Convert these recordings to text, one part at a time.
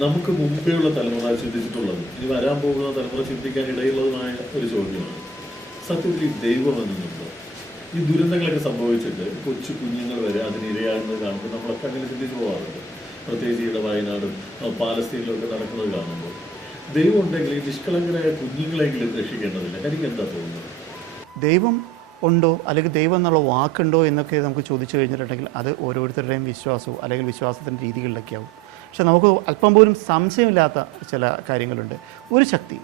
നമുക്ക് മുമ്പേയുള്ള തലമുറ ചിന്തിച്ചിട്ടുള്ളത് ഇനി വരാൻ പോകുന്ന തലമുറ ചിന്തിക്കാൻ ഇടയുള്ളതുമായ ഒരു ചോദ്യമാണ്. സത്യത്തിൽ ഈ ദൈവം എന്നുണ്ട് ഈ ദുരന്തങ്ങളൊക്കെ സംഭവിച്ചിട്ട് കൊച്ചു കുഞ്ഞുങ്ങൾ വരെ അതിന് ഇരയാകുന്നത് കാണുമ്പോൾ നമ്മളൊക്കെ അങ്ങനെ ചിന്തിച്ചു പോകാറുണ്ട്. പ്രത്യേകിച്ച് ഇവിടെ വയനാടും പാലസ്തീനിലൊക്കെ നടക്കുന്നത് കാണുമ്പോൾ ദൈവം ഉണ്ടെങ്കിൽ ഈ നിഷ്കളങ്കരായ കുഞ്ഞുങ്ങളെങ്കിലും രക്ഷിക്കേണ്ടതില്ല. എനിക്ക് എന്താ തോന്നുന്നത്? ദൈവം ഉണ്ടോ അല്ലെങ്കിൽ ദൈവം എന്നുള്ള വാക്കുണ്ടോ എന്നൊക്കെ നമുക്ക് ചോദിച്ചു കഴിഞ്ഞിട്ടുണ്ടെങ്കിൽ അത് ഓരോരുത്തരുടെയും വിശ്വാസവും അല്ലെങ്കിൽ വിശ്വാസത്തിൻ്റെ രീതികളിലൊക്കെ ആവും. പക്ഷെ നമുക്ക് അല്പം പോലും സംശയമില്ലാത്ത ചില കാര്യങ്ങളുണ്ട്. ഒരു ശക്തി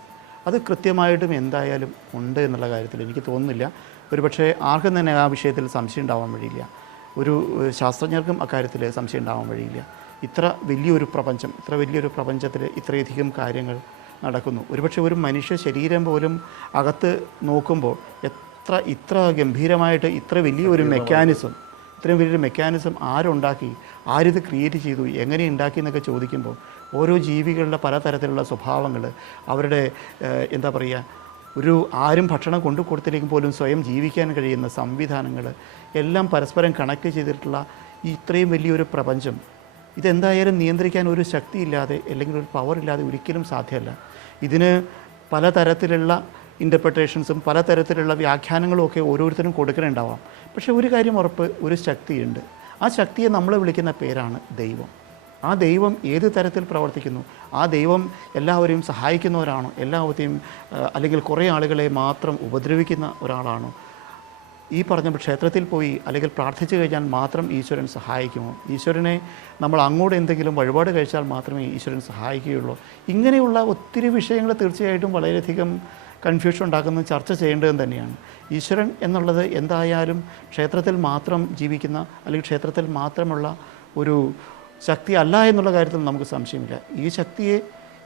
അത് കൃത്യമായിട്ടും എന്തായാലും ഉണ്ട് എന്നുള്ള കാര്യത്തിൽ എനിക്ക് തോന്നുന്നില്ല. ഒരുപക്ഷെ ആർക്കും തന്നെ ആ വിഷയത്തിൽ സംശയം ഉണ്ടാവാൻ വഴിയില്ല. ഒരു ശാസ്ത്രജ്ഞർക്കും അക്കാര്യത്തിൽ സംശയം ഉണ്ടാവാൻ വഴിയില്ല. ഇത്ര വലിയൊരു പ്രപഞ്ചത്തിൽ ഇത്രയധികം കാര്യങ്ങൾ നടക്കുന്നു. ഒരുപക്ഷെ ഒരു മനുഷ്യ ശരീരം പോലും അകത്ത് നോക്കുമ്പോൾ ഇത്ര ഗംഭീരമായിട്ട് ഇത്രയും വലിയൊരു മെക്കാനിസം ആരുണ്ടാക്കി, ആരിത് ക്രിയേറ്റ് ചെയ്തു, എങ്ങനെ ഉണ്ടാക്കി എന്നൊക്കെ ചോദിക്കുമ്പോൾ ഓരോ ജീവികളുടെ പലതരത്തിലുള്ള സ്വഭാവങ്ങൾ, അവരുടെ എന്താ പറയുക, ആരും ഭക്ഷണം കൊണ്ടു കൊടുത്തില്ലെങ്കിൽ പോലും സ്വയം ജീവിക്കാൻ കഴിയുന്ന സംവിധാനങ്ങൾ എല്ലാം പരസ്പരം കണക്ട് ചെയ്തിട്ടുള്ള ഇത്രയും വലിയൊരു പ്രപഞ്ചം ഇതെന്തായാലും നിയന്ത്രിക്കാൻ ഒരു ശക്തിയില്ലാതെ അല്ലെങ്കിൽ ഒരു പവർ ഇല്ലാതെ ഒരിക്കലും സാധ്യമല്ല. ഇതിന് പലതരത്തിലുള്ള ഇൻ്റർപ്രിട്ടേഷൻസും പലതരത്തിലുള്ള വ്യാഖ്യാനങ്ങളും ഒക്കെ ഓരോരുത്തരും കൊടുക്കുന്നുണ്ടാവാം. പക്ഷേ ഒരു കാര്യം ഉറപ്പ്, ഒരു ശക്തിയുണ്ട്. ആ ശക്തിയെ നമ്മൾ വിളിക്കുന്ന പേരാണ് ദൈവം. ആ ദൈവം ഏത് തരത്തിൽ പ്രവർത്തിക്കുന്നു? ആ ദൈവം എല്ലാവരെയും സഹായിക്കുന്നവരാണോ? എല്ലാവരെയും അല്ലെങ്കിൽ കുറേ ആളുകളെ മാത്രം ഉപദ്രവിക്കുന്ന ഒരാളാണോ? ഈ പറഞ്ഞ ക്ഷേത്രത്തിൽ പോയി അല്ലെങ്കിൽ പ്രാർത്ഥിച്ചു കഴിഞ്ഞാൽ മാത്രം ഈശ്വരൻ സഹായിക്കുമോ? ഈശ്വരനെ നമ്മൾ അങ്ങോട്ട് എന്തെങ്കിലും വഴിപാട് കഴിച്ചാൽ മാത്രമേ ഈശ്വരൻ സഹായിക്കുകയുള്ളൂ? ഇങ്ങനെയുള്ള ഒത്തിരി വിഷയങ്ങൾ തീർച്ചയായിട്ടും വളരെയധികം കൺഫ്യൂഷൻ ഉണ്ടാക്കുന്നത് ചർച്ച ചെയ്യേണ്ടത് തന്നെയാണ്. ഈശ്വരൻ എന്നുള്ളത് എന്തായാലും ക്ഷേത്രത്തിൽ മാത്രം ജീവിക്കുന്ന അല്ലെങ്കിൽ ക്ഷേത്രത്തിൽ മാത്രമുള്ള ഒരു ശക്തി അല്ല എന്നുള്ള കാര്യത്തിൽ നമുക്ക് സംശയമില്ല. ഈ ശക്തിയെ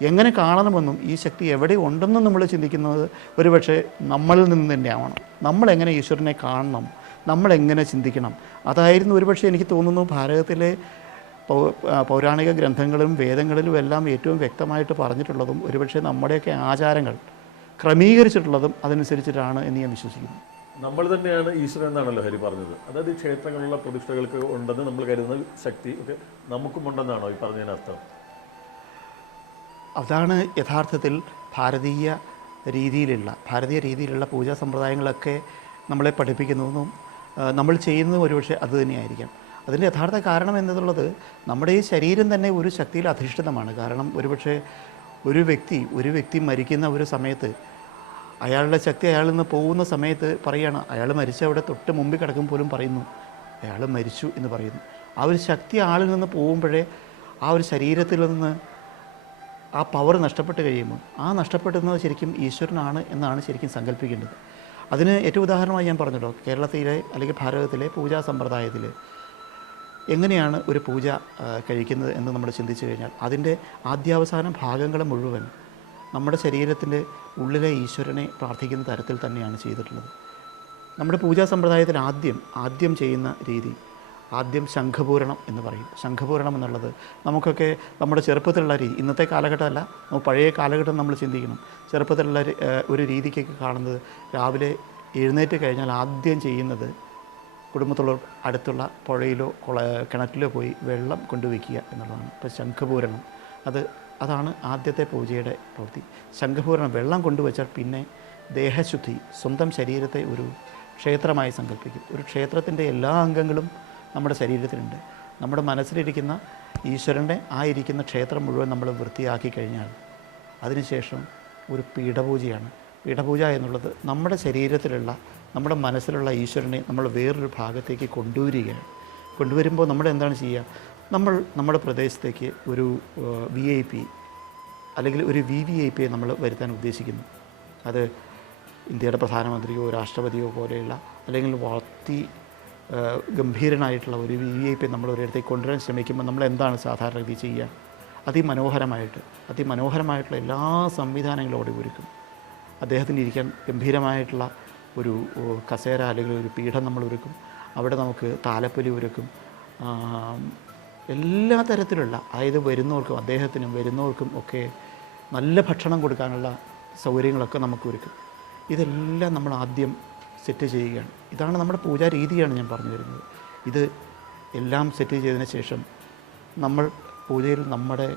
എങ്ങനെ കാണണമെന്നും ഈ ശക്തി എവിടെ ഉണ്ടെന്നും നമ്മൾ ചിന്തിക്കുന്നത് ഒരുപക്ഷെ നമ്മളിൽ നിന്ന് തന്നെയാവണം. നമ്മളെങ്ങനെ ഈശ്വരനെ കാണണം, നമ്മളെങ്ങനെ ചിന്തിക്കണം, അതായിരുന്നു ഒരുപക്ഷെ എനിക്ക് തോന്നുന്നു ഭാരതത്തിലെ പൗരാണിക ഗ്രന്ഥങ്ങളിലും വേദങ്ങളിലും എല്ലാം ഏറ്റവും വ്യക്തമായിട്ട് പറഞ്ഞിട്ടുള്ളതും ഒരുപക്ഷെ നമ്മുടെയൊക്കെ ആചാരങ്ങൾ ക്രമീകരിച്ചിട്ടുള്ളതും അതനുസരിച്ചിട്ടാണ് എന്ന് ഞാൻ വിശ്വസിക്കുന്നു. നമ്മൾ തന്നെയാണ് ഈശ്വരൻ എന്നാണല്ലോ ഹരി പറഞ്ഞത്. അതായത് ക്ഷേത്രങ്ങളിലുള്ള പ്രതിഷ്ഠകൾക്ക് ഉണ്ടെന്ന് നമ്മൾ കരുതുന്ന ശക്തി ഒക്കെ നമുക്കും ഉണ്ടെന്നാണോ ഈ പറഞ്ഞതിനർത്ഥം? അതാണ് യഥാർത്ഥത്തിൽ ഭാരതീയ രീതിയിലുള്ള പൂജാ സമ്പ്രദായങ്ങളൊക്കെ നമ്മളെ പഠിപ്പിക്കുന്നതും നമ്മൾ ചെയ്യുന്നതും ഒരുപക്ഷെ അതുതന്നെയായിരിക്കാം. അതിൻ്റെ യഥാർത്ഥ കാരണം എന്നുള്ളത് നമ്മുടെ ഈ ശരീരം തന്നെ ഒരു ശക്തിയിൽ അധിഷ്ഠിതമാണ്. കാരണം ഒരുപക്ഷെ ഒരു വ്യക്തി മരിക്കുന്ന ഒരു സമയത്ത് അയാളുടെ ശക്തി അയാളിൽ നിന്ന് പോകുന്ന സമയത്ത് പറയുകയാണ്, അയാൾ മരിച്ച അവിടെ തൊട്ട് മുമ്പിൽ കിടക്കും പോലും പറയുന്നു അയാൾ മരിച്ചു എന്ന് പറയുന്നു. ആ ഒരു ശക്തി ആളിൽ നിന്ന് പോകുമ്പോഴേ ആ ഒരു ശരീരത്തിൽ നിന്ന് ആ പവർ നഷ്ടപ്പെട്ട് കഴിയുമ്പോൾ ആ നഷ്ടപ്പെടുന്നത് ശരിക്കും ഈശ്വരനാണ് എന്നാണ് ശരിക്കും സങ്കല്പിക്കേണ്ടത്. അതിന് ഏറ്റവും ഉദാഹരണമായി ഞാൻ പറഞ്ഞല്ലോ, കേരളത്തിലെ അല്ലെങ്കിൽ ഭാരതത്തിലെ പൂജാ സമ്പ്രദായത്തിൽ എങ്ങനെയാണ് ഒരു പൂജ കഴിക്കുന്നത് എന്ന് നമ്മൾ ചിന്തിച്ചു കഴിഞ്ഞാൽ അതിൻ്റെ ആദ്യാവസാന ഭാഗങ്ങൾ മുഴുവൻ നമ്മുടെ ശരീരത്തിൻ്റെ ഉള്ളിലെ ഈശ്വരനെ പ്രാർത്ഥിക്കുന്ന തരത്തിൽ തന്നെയാണ് ചെയ്തിട്ടുള്ളത്. നമ്മുടെ പൂജാ സമ്പ്രദായത്തിൽ ആദ്യം ചെയ്യുന്ന രീതി ശംഖപൂരണം എന്ന് പറയും. ശംഖപൂരണം എന്നുള്ളത് നമുക്കൊക്കെ നമ്മുടെ ചെറുപ്പത്തിലുള്ള രീതി, ഇന്നത്തെ കാലഘട്ടമല്ല, പഴയ കാലഘട്ടം നമ്മൾ ചിന്തിക്കണം. ചെറുപ്പത്തിലുള്ള ഒരു രീതിക്കൊക്കെ കാണുന്നത് രാവിലെ എഴുന്നേറ്റ് കഴിഞ്ഞാൽ ആദ്യം ചെയ്യുന്നത് കുടുംബത്തുള്ള അടുത്തുള്ള പുഴയിലോ കിണറ്റിലോ പോയി വെള്ളം കൊണ്ടുവയ്ക്കുക എന്നുള്ളതാണ്. ഇപ്പോൾ ശംഖപൂരണം അതാണ് ആദ്യത്തെ പൂജയുടെ പ്രവൃത്തി. ശംഖപൂരണം വെള്ളം കൊണ്ടുവച്ചാൽ പിന്നെ ദേഹശുദ്ധി, സ്വന്തം ശരീരത്തെ ഒരു ക്ഷേത്രമായി സങ്കല്പിക്കും. ഒരു ക്ഷേത്രത്തിൻ്റെ എല്ലാ അംഗങ്ങളും നമ്മുടെ ശരീരത്തിലുണ്ട്. നമ്മുടെ മനസ്സിലിരിക്കുന്ന ഈശ്വരൻ്റെ ഇരിക്കുന്ന ക്ഷേത്രം മുഴുവൻ നമ്മൾ വൃത്തിയാക്കി കഴിഞ്ഞാൽ അതിനുശേഷം ഒരു പീഠപൂജയാണ്. പീഠപൂജ എന്നുള്ളത് നമ്മുടെ ശരീരത്തിലുള്ള നമ്മുടെ മനസ്സിലുള്ള ഈശ്വരനെ നമ്മൾ വേറൊരു ഭാഗത്തേക്ക് കൊണ്ടുവരികയാണ്. കൊണ്ടുവരുമ്പോൾ നമ്മൾ എന്താണ് ചെയ്യുക? നമ്മുടെ പ്രദേശത്തേക്ക് ഒരു VIP അല്ലെങ്കിൽ ഒരു VVIPയെ നമ്മൾ വരുത്താൻ ഉദ്ദേശിക്കുന്നു. അത് ഇന്ത്യയുടെ പ്രധാനമന്ത്രിയോ രാഷ്ട്രപതിയോ പോലെയുള്ള അല്ലെങ്കിൽ ഗംഭീരനായിട്ടുള്ള ഒരു VIP നമ്മൾ ഒരിടത്തേക്ക് കൊണ്ടുവരാൻ ശ്രമിക്കുമ്പോൾ നമ്മൾ എന്താണ് സാധാരണ രീതി ചെയ്യുക? അതിമനോഹരമായിട്ടുള്ള എല്ലാ സംവിധാനങ്ങളോടെ ഒരുക്കും. അദ്ദേഹത്തിന് ഇരിക്കാൻ ഗംഭീരമായിട്ടുള്ള ഒരു കസേര അല്ലെങ്കിൽ ഒരു പീഠം നമ്മൾ ഒരുക്കും. അവിടെ നമുക്ക് താലപ്പൊലി ഒരുക്കും. എല്ലാ തരത്തിലുള്ള അതായത് വരുന്നവർക്കും ഒക്കെ നല്ല ഭക്ഷണം കൊടുക്കാനുള്ള സൗകര്യങ്ങളൊക്കെ നമുക്ക് ഒരുക്കും. ഇതെല്ലാം നമ്മൾ ആദ്യം സെറ്റ് ചെയ്യുകയാണ്. ഇതാണ് നമ്മുടെ പൂജാ രീതിയാണ് ഞാൻ പറഞ്ഞു വരുന്നത്. ഇത് എല്ലാം സെറ്റ് ചെയ്തതിന് ശേഷം നമ്മൾ പൂജയിൽ നമ്മുടെ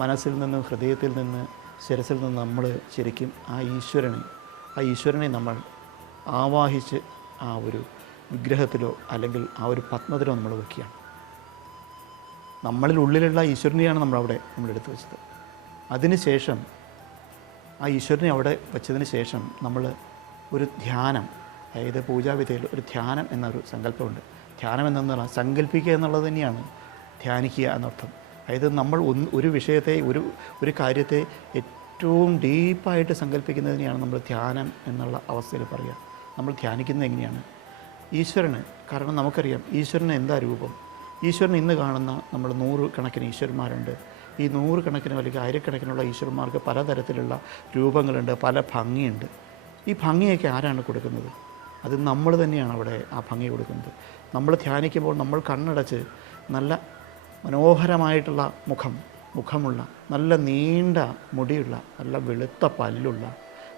മനസ്സിൽ നിന്ന്, ഹൃദയത്തിൽ നിന്ന്, ശിരസിൽ നിന്ന് നമ്മൾ ശരിക്കും ആ ഈശ്വരനെ നമ്മൾ ആവാഹിച്ച് ആ ഒരു വിഗ്രഹത്തിലോ അല്ലെങ്കിൽ ആ ഒരു പത്മത്തിലോ നമ്മൾ വയ്ക്കുകയാണ്. നമ്മളിൽ ഉള്ളിലുള്ള ഈശ്വരനെയാണ് നമ്മളെടുത്ത് വെച്ചത്. അതിനുശേഷം ആ ഈശ്വരനെ അവിടെ വെച്ചതിന് ശേഷം നമ്മൾ ഒരു ധ്യാനം, അതായത് പൂജാവിധിയിൽ ഒരു ധ്യാനം എന്നൊരു സങ്കല്പമുണ്ട്. ധ്യാനം എന്നാൽ സങ്കല്പിക്കുക എന്നുള്ളത് തന്നെയാണ് ധ്യാനിക്കുക എന്നർത്ഥം. അതായത് നമ്മൾ ഒരു വിഷയത്തെ, ഒരു കാര്യത്തെ ഏറ്റവും ഡീപ്പായിട്ട് സങ്കല്പിക്കുന്നതിനെയാണ് നമ്മൾ ധ്യാനം എന്നുള്ള അവസ്ഥയിൽ പറയുക. നമ്മൾ ധ്യാനിക്കുന്നത് എങ്ങനെയാണ്? ഈശ്വരന്, കാരണം നമുക്കറിയാം ഈശ്വരന് എന്താ രൂപം. ഈശ്വരൻ ഇന്ന് കാണുന്ന നമ്മൾ 100 കണക്കിന് ഈശ്വരന്മാരുണ്ട്. ഈ 100 കണക്കിന് അല്ലെങ്കിൽ ആയിരക്കണക്കിനുള്ള ഈശ്വരന്മാർക്ക് പലതരത്തിലുള്ള രൂപങ്ങളുണ്ട്, പല ഭംഗിയുണ്ട്. ഈ ഭംഗിയൊക്കെ ആരാണ് കൊടുക്കുന്നത്? അത് നമ്മൾ തന്നെയാണ് അവിടെ ആ ഭംഗി കൊടുക്കുന്നത്. നമ്മൾ ധ്യാനിക്കുമ്പോൾ നമ്മൾ കണ്ണടച്ച് നല്ല മനോഹരമായിട്ടുള്ള മുഖമുള്ള, നല്ല നീണ്ട മുടിയുള്ള, നല്ല വെളുത്ത പല്ലുള്ള,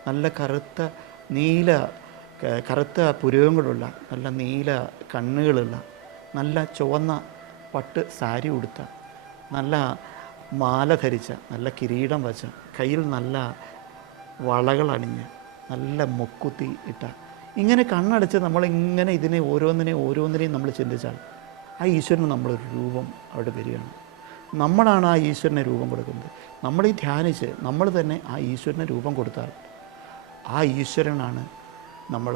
നല്ല കറുത്ത പുരുവങ്ങളുള്ള, നല്ല നീല കണ്ണുകളുള്ള, നല്ല ചുവന്ന പട്ട് സാരി ഉടുത്ത, നല്ല മാല ധരിച്ച, നല്ല കിരീടം വച്ച, കയ്യിൽ നല്ല വളകൾ അണിഞ്ഞ്, നല്ല മുക്കുത്തി ഇട്ട, ഇങ്ങനെ കണ്ണടച്ച് നമ്മളിങ്ങനെ ഇതിനെ ഓരോന്നിനെയും നമ്മൾ ചിന്തിച്ചാൽ ആ ഈശ്വരന് നമ്മളൊരു രൂപം അവിടെ വരികയാണ്. നമ്മളാണ് ആ ഈശ്വരനെ രൂപം കൊടുക്കുന്നത്. നമ്മൾ ഈ ധ്യാനിച്ച് നമ്മൾ തന്നെ ആ ഈശ്വരനെ രൂപം കൊടുത്താൽ ആ ഈശ്വരനാണ് നമ്മൾ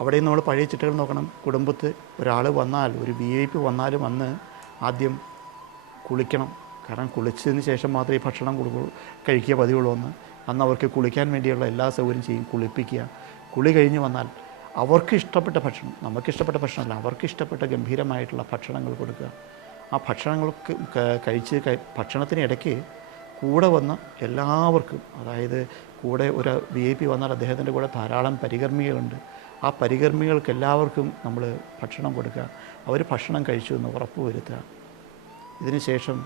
അവിടെ നമ്മൾ പഴയ ചിട്ടകൾ നോക്കണം. കുടുംബത്ത് ഒരാൾ വന്നാൽ, ഒരു VIP വന്നാലും അന്ന് ആദ്യം കുളിക്കണം. കാരണം കുളിച്ചതിന് ശേഷം മാത്രമേ ഈ ഭക്ഷണം കഴിക്കുക പതിവുള്ളൂ. അന്ന് അവർക്ക് കുളിക്കാൻ വേണ്ടിയുള്ള എല്ലാ സൗകര്യം ചെയ്യും, കുളിപ്പിക്കുക. കുളി കഴിഞ്ഞ് വന്നാൽ അവർക്ക് ഇഷ്ടപ്പെട്ട ഭക്ഷണം, നമുക്കിഷ്ടപ്പെട്ട ഭക്ഷണമല്ല, അവർക്ക് ഇഷ്ടപ്പെട്ട ഗംഭീരമായിട്ടുള്ള ഭക്ഷണങ്ങൾ കൊടുക്കുക. ആ ഭക്ഷണങ്ങൾക്ക് ഭക്ഷണത്തിനിടയ്ക്ക് കൂടെ വന്ന എല്ലാവർക്കും, അതായത് കൂടെ ഒരു VIP വന്നാൽ അദ്ദേഹത്തിൻ്റെ കൂടെ ധാരാളം പരികർമ്മികളുണ്ട്. ആ പരികർമ്മികൾക്ക് എല്ലാവർക്കും നമ്മൾ ഭക്ഷണം കൊടുക്കുക. അവർ ഭക്ഷണം കഴിച്ചു എന്ന് ഉറപ്പ് വരുത്തുക. ഇതിന് ശേഷം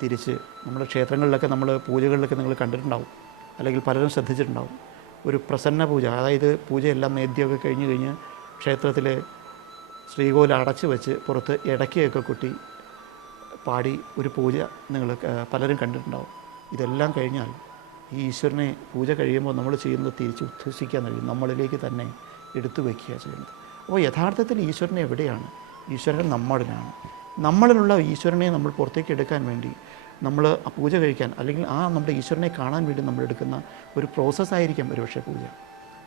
തിരിച്ച് നമ്മുടെ ക്ഷേത്രങ്ങളിലൊക്കെ, നമ്മൾ പൂജകളിലൊക്കെ നിങ്ങൾ കണ്ടിട്ടുണ്ടാവും, അല്ലെങ്കിൽ പലരും ശ്രദ്ധിച്ചിട്ടുണ്ടാവും, ഒരു പ്രസന്ന പൂജ. അതായത് പൂജയെല്ലാം നേദ്യമൊക്കെ കഴിഞ്ഞ് ക്ഷേത്രത്തിലെ ശ്രീകോവിൽ അടച്ചു വെച്ച് പുറത്ത് ഇടയ്ക്കൊക്കെ കൊട്ടി പാടി ഒരു പൂജ നിങ്ങൾ പലരും കണ്ടിട്ടുണ്ടാവും. ഇതെല്ലാം കഴിഞ്ഞാൽ ഈ ഈശ്വരനെ പൂജ കഴിയുമ്പോൾ നമ്മൾ ചെയ്യുന്നത് തിരിച്ച് ഉദ്ഘോഷിക്കാൻ കഴിയും, നമ്മളിലേക്ക് തന്നെ എടുത്തു വയ്ക്കുക ചെയ്യുന്നത്. അപ്പോൾ യഥാർത്ഥത്തിൽ ഈശ്വരനെ എവിടെയാണ്? ഈശ്വരൻ നമ്മളിലാണ്. നമ്മളിലുള്ള ഈശ്വരനെ നമ്മൾ പുറത്തേക്ക് എടുക്കാൻ വേണ്ടി നമ്മൾ പൂജ കഴിക്കാൻ, അല്ലെങ്കിൽ നമ്മുടെ ഈശ്വരനെ കാണാൻ വേണ്ടി നമ്മൾ എടുക്കുന്ന ഒരു പ്രോസസ്സായിരിക്കാം ഒരുപക്ഷെ പൂജ.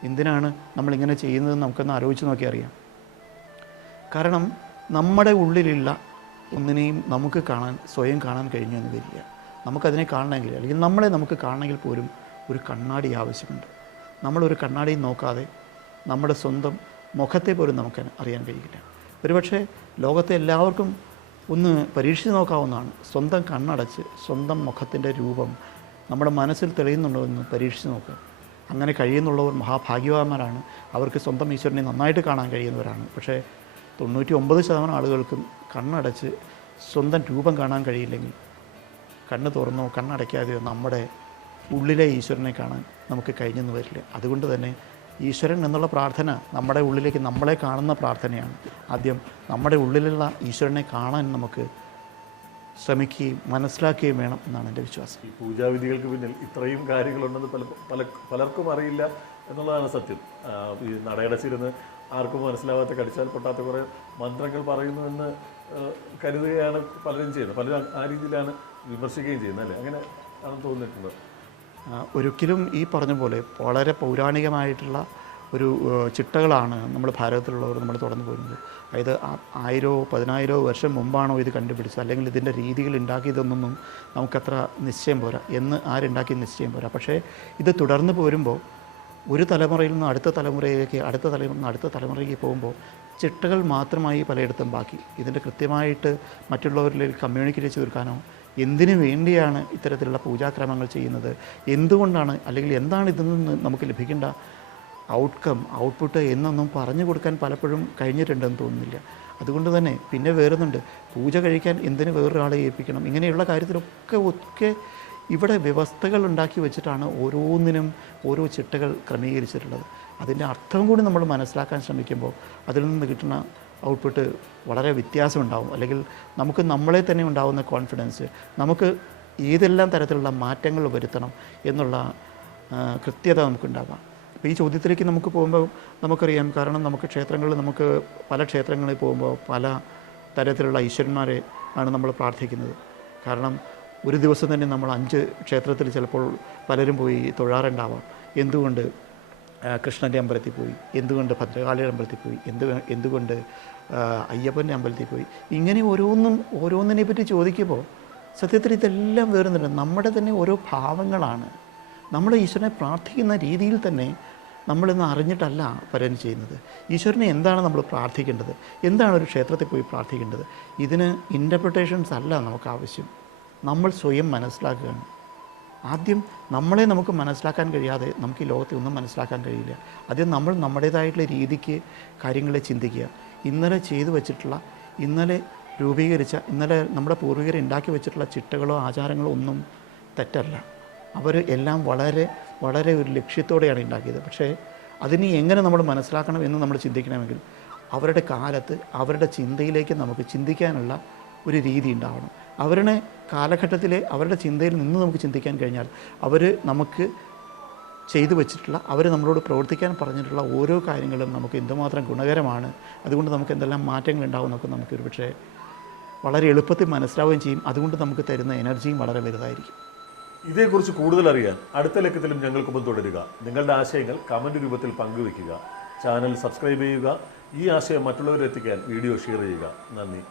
എന്തിനാണ് നമ്മളിങ്ങനെ ചെയ്യുന്നതെന്ന് നമുക്കൊന്ന് ആലോചിച്ച് നോക്കി അറിയാം. കാരണം നമ്മുടെ ഉള്ളിലുള്ള ഒന്നിനെയും നമുക്ക് സ്വയം കാണാൻ കഴിഞ്ഞു എന്ന് വരില്ല. നമുക്കതിനെ കാണണമെങ്കിൽ, അല്ലെങ്കിൽ നമുക്ക് കാണണമെങ്കിൽ പോലും ഒരു കണ്ണാടി ആവശ്യമുണ്ട്. നമ്മളൊരു കണ്ണാടി നോക്കാതെ നമ്മുടെ സ്വന്തം മുഖത്തെ പോലും നമുക്ക് അറിയാൻ കഴിയില്ല. ഒരുപക്ഷെ ലോകത്തെ എല്ലാവർക്കും ഒന്ന് പരീക്ഷിച്ച് നോക്കാവുന്നതാണ്. സ്വന്തം കണ്ണടച്ച് സ്വന്തം മുഖത്തിൻ്റെ രൂപം നമ്മുടെ മനസ്സിൽ തെളിയുന്നുണ്ടോ എന്ന് പരീക്ഷിച്ച് നോക്കുക. അങ്ങനെ കഴിയുന്നുള്ളവർ മഹാഭാഗ്യവാന്മാരാണ്. അവർക്ക് സ്വന്തം ഈശ്വരനെ നന്നായിട്ട് കാണാൻ കഴിയുന്നവരാണ്. പക്ഷേ 99% ആളുകൾക്കും കണ്ണടച്ച് സ്വന്തം രൂപം കാണാൻ കഴിയില്ലെങ്കിൽ, കണ്ണ് തുറന്നോ കണ്ണടയ്ക്കാതെയോ നമ്മുടെ ഉള്ളിലെ ഈശ്വരനെ കാണാൻ നമുക്ക് കഴിഞ്ഞെന്ന് വരില്ല. അതുകൊണ്ട് തന്നെ ഈശ്വരൻ എന്നുള്ള പ്രാർത്ഥന നമ്മുടെ ഉള്ളിലേക്ക് നമ്മളെ കാണുന്ന പ്രാർത്ഥനയാണ്. ആദ്യം നമ്മുടെ ഉള്ളിലുള്ള ഈശ്വരനെ കാണാൻ നമുക്ക് ശ്രമിക്കുകയും മനസ്സിലാക്കുകയും വേണം എന്നാണ് എൻ്റെ വിശ്വാസം. ഈ പൂജാവിധികൾക്ക് പിന്നിൽ ഇത്രയും കാര്യങ്ങളുണ്ടെന്ന് പലർക്കും അറിയില്ല എന്നുള്ളതാണ് സത്യം. ഈ നടയടച്ചിരുന്ന് ആർക്കും മനസ്സിലാവാത്ത, കടിച്ചാൽ പൊട്ടാത്ത കുറേ മന്ത്രങ്ങൾ പറയുന്നു എന്ന് കരുതുകയാണ് പലരും ചെയ്യുന്നത്. പലരും ആ രീതിയിലാണ് വിമർശിക്കുകയും ചെയ്യുന്നത്, അല്ലേ? അങ്ങനെ ആണ് തോന്നിയിട്ടുണ്ട്. ഒരിക്കലും ഈ പറഞ്ഞ പോലെ വളരെ പൗരാണികമായിട്ടുള്ള ഒരു ചിട്ടകളാണ് നമ്മൾ ഭാരതത്തിലുള്ളവർ നമ്മൾ തുടർന്നു പോരുന്നത്. അതായത് 1000-10,000 വർഷം മുമ്പാണോ ഇത് കണ്ടുപിടിച്ചത്, അല്ലെങ്കിൽ ഇതിൻ്റെ രീതികൾ ഉണ്ടാക്കിയതെന്നൊന്നും നമുക്കത്ര നിശ്ചയം പോരാ. എന്ന് ആരുണ്ടാക്കിയ നിശ്ചയം പോരാ. പക്ഷേ ഇത് തുടർന്ന് പോരുമ്പോൾ ഒരു തലമുറയിൽ നിന്ന് അടുത്ത തലമുറയിലേക്ക്, അടുത്ത തലമുറയിൽ നിന്ന് അടുത്ത തലമുറയിലേക്ക് പോകുമ്പോൾ ചിട്ടകൾ മാത്രമായി പലയിടത്തും ബാക്കി. ഇതിൻ്റെ കൃത്യമായിട്ട് മറ്റുള്ളവരിലേക്ക് കമ്മ്യൂണിക്കേറ്റ് ചെയ്ത് തീർക്കാനോ, എന്തിനു വേണ്ടിയാണ് ഇത്തരത്തിലുള്ള പൂജാക്രമങ്ങൾ ചെയ്യുന്നത്, എന്തുകൊണ്ടാണ്, അല്ലെങ്കിൽ എന്താണ് ഇതിൽ നിന്ന് നമുക്ക് ലഭിക്കേണ്ട ഔട്ട്പുട്ട് എന്നൊന്നും പറഞ്ഞു കൊടുക്കാൻ പലപ്പോഴും കഴിഞ്ഞിട്ടുണ്ടെന്ന് തോന്നുന്നില്ല. അതുകൊണ്ട് തന്നെ പിന്നെ വേറുന്നുണ്ട്, പൂജ കഴിക്കാൻ എന്തിന് വേറൊരാളെ ഏൽപ്പിക്കണം, ഇങ്ങനെയുള്ള കാര്യത്തിലൊക്കെ ഇവിടെ വ്യവസ്ഥകൾ ഉണ്ടാക്കി വെച്ചിട്ടാണ് ഓരോന്നിനും ഓരോ ചിട്ടകൾ ക്രമീകരിച്ചിട്ടുള്ളത്. അതിൻ്റെ അർത്ഥം കൂടി നമ്മൾ മനസ്സിലാക്കാൻ ശ്രമിക്കുമ്പോൾ അതിൽ നിന്ന് കിട്ടുന്ന ഔട്ട്പുട്ട് വളരെ വ്യത്യാസമുണ്ടാവും. അല്ലെങ്കിൽ നമുക്ക് നമ്മളെ തന്നെ ഉണ്ടാകുന്ന കോൺഫിഡൻസ്, നമുക്ക് ഏതെല്ലാം തരത്തിലുള്ള മാറ്റങ്ങൾ വരുത്തണം എന്നുള്ള കൃത്യത നമുക്കുണ്ടാകാം. അപ്പോൾ ഈ ചോദ്യത്തിലേക്ക് നമുക്ക് പോകുമ്പോൾ നമുക്കറിയാം, കാരണം നമുക്ക് ക്ഷേത്രങ്ങളിൽ, നമുക്ക് പല ക്ഷേത്രങ്ങളിൽ പോകുമ്പോൾ പല തരത്തിലുള്ള ഈശ്വരന്മാരെ ആണ് നമ്മൾ പ്രാർത്ഥിക്കുന്നത്. കാരണം ഒരു ദിവസം തന്നെ നമ്മൾ 5 ക്ഷേത്രത്തിൽ ചിലപ്പോൾ പലരും പോയി തൊഴാറുണ്ടാവാം. എന്തുകൊണ്ട് കൃഷ്ണൻ്റെ അമ്പലത്തിൽ പോയി, എന്തുകൊണ്ട് ഭദ്രകാളിയുടെ അമ്പലത്തിൽ പോയി, എന്തുകൊണ്ട് അയ്യപ്പൻ്റെ അമ്പലത്തിൽ പോയി, ഇങ്ങനെ ഓരോന്നിനെ പറ്റി ചോദിക്കുമ്പോൾ സത്യത്തിൽ ഇതെല്ലാം വേറുന്നുണ്ട്. നമ്മുടെ തന്നെ ഓരോ ഭാവങ്ങളാണ്. നമ്മൾ ഈശ്വരനെ പ്രാർത്ഥിക്കുന്ന രീതിയിൽ തന്നെ നമ്മളിന്ന് അറിഞ്ഞിട്ടല്ല പലരും ചെയ്യുന്നത്. ഈശ്വരനെ എന്താണ് നമ്മൾ പ്രാർത്ഥിക്കേണ്ടത്, എന്താണ് ഒരു ക്ഷേത്രത്തിൽ പോയി പ്രാർത്ഥിക്കേണ്ടത്, ഇതിന് ഇൻ്റർപ്രിട്ടേഷൻസ് അല്ല നമുക്ക് ആവശ്യം. നമ്മൾ സ്വയം മനസ്സിലാക്കുകയാണ്. ആദ്യം നമ്മളെ നമുക്ക് മനസ്സിലാക്കാൻ കഴിയാതെ നമുക്ക് ഈ ലോകത്തെ ഒന്നും മനസ്സിലാക്കാൻ കഴിയില്ല. ആദ്യം നമ്മൾ നമ്മുടേതായിട്ടുള്ള രീതിക്ക് കാര്യങ്ങളെ ചിന്തിക്കുക. ഇന്നലെ ചെയ്തു വച്ചിട്ടുള്ള, ഇന്നലെ രൂപീകരിച്ച, ഇന്നലെ നമ്മുടെ പൂർവികർ ഉണ്ടാക്കി വെച്ചിട്ടുള്ള ചിട്ടകളോ ആചാരങ്ങളോ ഒന്നും തെറ്റല്ല. അവർ എല്ലാം വളരെ വളരെ ഒരു ലക്ഷ്യത്തോടെയാണ് ഉണ്ടാക്കിയത്. പക്ഷേ അതിനെ എങ്ങനെ നമ്മൾ മനസ്സിലാക്കണം എന്ന് നമ്മൾ ചിന്തിക്കണമെങ്കിൽ അവരുടെ കാലത്ത് അവരുടെ ചിന്തയിലേക്ക് നമുക്ക് ചിന്തിക്കാനുള്ള ഒരു രീതി ഉണ്ടാവണം. അവരുടെ കാലഘട്ടത്തിലെ അവരുടെ ചിന്തയിൽ നിന്ന് നമുക്ക് ചിന്തിക്കാൻ കഴിഞ്ഞാൽ അവർ നമുക്ക് ചെയ്തു വച്ചിട്ടുള്ള, അവർ നമ്മളോട് പ്രവർത്തിക്കാൻ പറഞ്ഞിട്ടുള്ള ഓരോ കാര്യങ്ങളും നമുക്ക് എന്തുമാത്രം ഗുണകരമാണ്, അതുകൊണ്ട് നമുക്ക് എന്തെല്ലാം മാറ്റങ്ങൾ ഉണ്ടാകുമെന്നൊക്കെ നമുക്ക് ഒരുപക്ഷെ വളരെ എളുപ്പത്തിൽ മനസ്സിലാവുകയും ചെയ്യും. അതുകൊണ്ട് നമുക്ക് തരുന്ന എനർജിയും വളരെ വലുതായിരിക്കും. ഇതേക്കുറിച്ച് കൂടുതൽ അറിയാൻ അടുത്ത ലക്കത്തിലും ഞങ്ങൾക്കൊപ്പം തുടരുക. നിങ്ങളുടെ ആശയങ്ങൾ കമൻറ്റ് രൂപത്തിൽ പങ്കുവയ്ക്കുക. ചാനൽ സബ്സ്ക്രൈബ് ചെയ്യുക. ഈ ആശയം മറ്റുള്ളവരെത്തിക്കാൻ വീഡിയോ ഷെയർ ചെയ്യുക. നന്ദി.